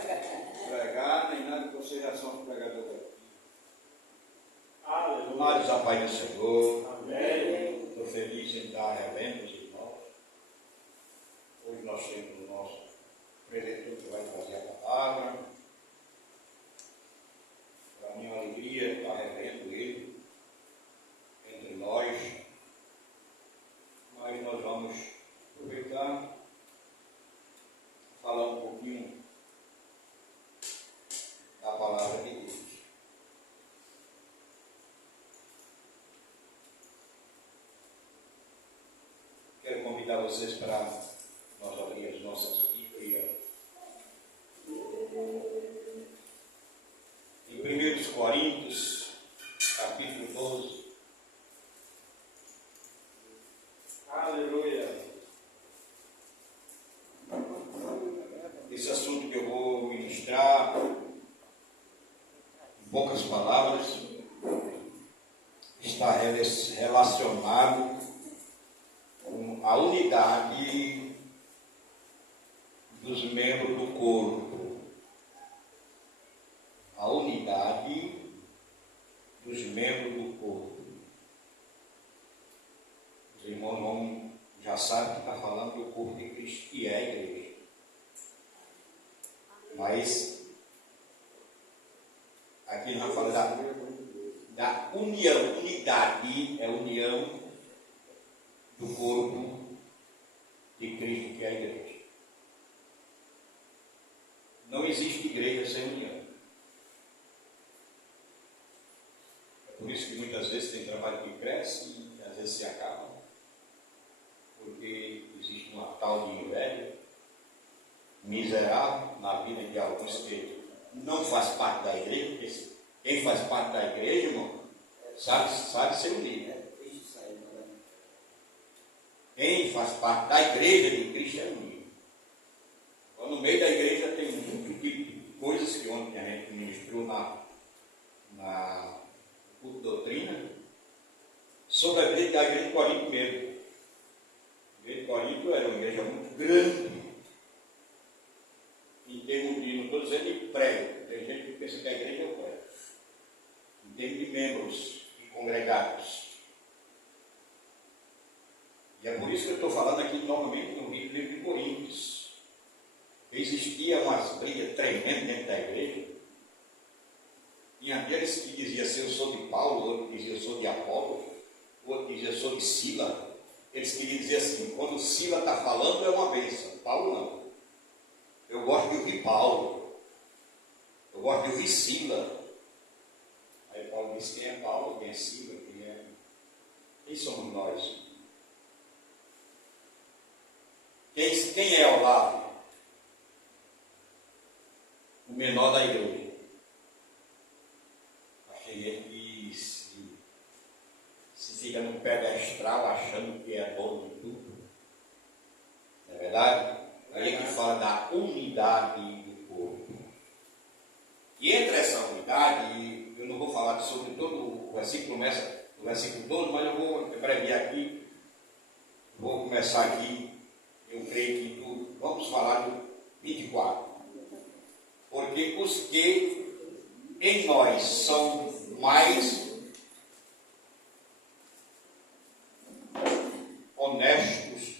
pregar, nem nada de consideração do pregador. Amados, a paz do Senhor. Amém. Estou feliz em estar revendo os irmãos. Hoje nós temos o nosso preletor que vai trazer a palavra. Para mim é uma alegria estar revendo ele entre nós. Mas nós vamos aproveitar e falar um pouquinho da palavra de Deus. Quero convidar vocês para nós abrir as nossas Bíblias em 1 Coríntios, capítulo 12. Aleluia. Esse assunto que eu vou ministrar, em poucas palavras, está relacionado com a unidade dos membros do corpo. A unidade dos membros do corpo. Os irmãos já sabem que está falando do corpo de Cristo, que é a igreja. Mas aqui nós falamos da união. Unidade é a união do corpo de Cristo, que é a igreja. Não existe igreja sem união. É por isso que muitas vezes tem trabalho que cresce e às vezes se acaba, porque existe uma tal de inveja miserável na vida de alguns que não faz parte da igreja, porque quem faz parte da igreja, irmão, sabe se unir, né? Quem faz parte da igreja de Cristo é unido. Então, no meio da igreja tem muito tipo de coisas que ontem a gente ministrou na doutrina sobre a igreja de Corinto mesmo. A igreja de Corinto era uma igreja muito grande. Em termos de, não estou dizendo de prédio, tem gente que pensa que a igreja é o prédio. Em termos de membros e congregados. E é por isso que eu estou falando aqui novamente no livro de Coríntios. Existia umas brigas tremendas dentro da igreja. Tinha aqueles que diziam assim, eu sou de Paulo, outro dizia eu sou de Apolo, outro dizia eu sou de Sila. Eles queriam dizer assim, quando Sila está falando é uma bênção, Paulo não. Eu gosto de ouvir Paulo. Eu gosto de ouvir Sila. Aí Paulo disse, quem é Paulo, quem é Sila, quem somos nós? Quem é Olavo? O menor da igreja. Achei ele que se fica no pedestral achando que é dono de tudo. Não é verdade? Aí é que fala da unidade do corpo. E entre essa unidade, eu não vou falar sobre todo o versículo, começa o versículo todo, mas eu vou abreviar aqui. Vou começar aqui, eu creio que tudo. Vamos falar do 24. Porque os que em nós são mais honestos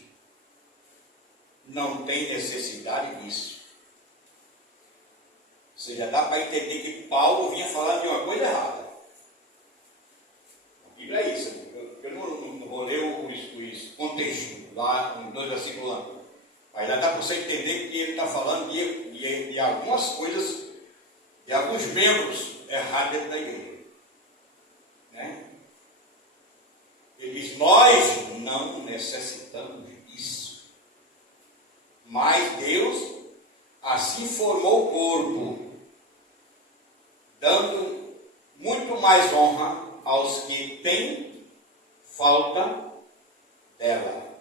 não têm necessidade disso. Ou seja, dá para entender que Paulo vinha falando de uma coisa errada. A Bíblia é isso. Eu não vou ler o contexto lá em 2 versículos antes. Mas já dá para você entender que ele está falando de algumas coisas, de alguns membros errados dentro da igreja. Né? Ele diz, nós não necessitamos disso. Mas Deus assim formou o corpo, dando muito mais honra aos que têm falta dela.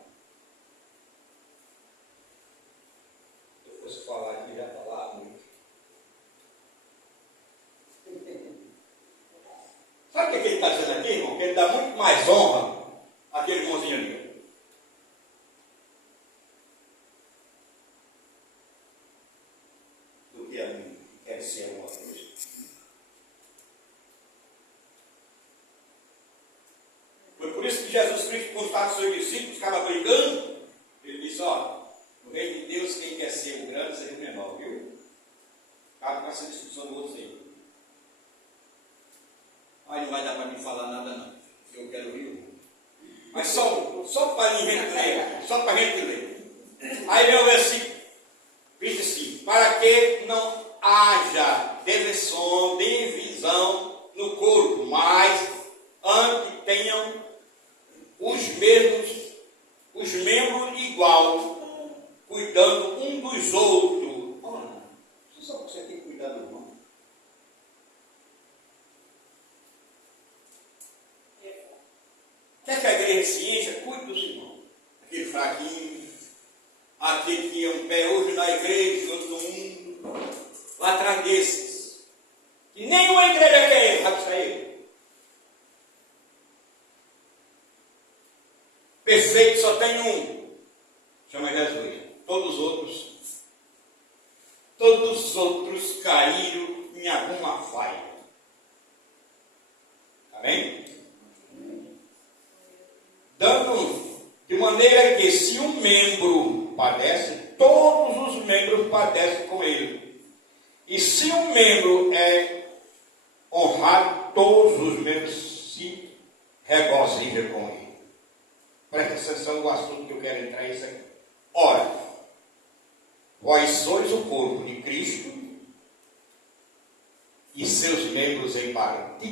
Se eu fosse falar aqui, já falar muito. Sabe o que ele está dizendo aqui, irmão? Que ele dá muito mais honra àquele irmãozinho ali. Do que quer ser alguma coisa. Foi por isso que Jesus Cristo, quando estava com seus discípulos, ficava brigando. Ele disse, ó, no reino de Deus, quem quer ser o grande, seja o menor, viu? Acaba com essa discussão de você. Aí não vai dar para me falar nada não, eu quero rir. Mas só para a gente ler, só para a gente ler. Aí vem o versículo 25. Para que não haja divisão no corpo, mas antes tenham os membros igual, cuidando um dos outros. Olha, você sabe que você tem que cuidar do irmão. Quer que a igreja se encha? Cuide dos irmãos. Aquele fraquinho, aquele que é um pé hoje na igreja, outro no mundo, lá atrás desses. E nenhuma igreja quer ele, sabe isso aí? Perfeito só tem um, chama Jesus. Todos os outros caíram em alguma falha. Amém? Dando de maneira que se um membro padece, todos os membros padecem com ele. E se um membro é honrado, todos os membros se regozijam com ele. Presta atenção no assunto que eu quero entrar isso aqui. Ora, vós sois o corpo de Cristo e seus membros em parte.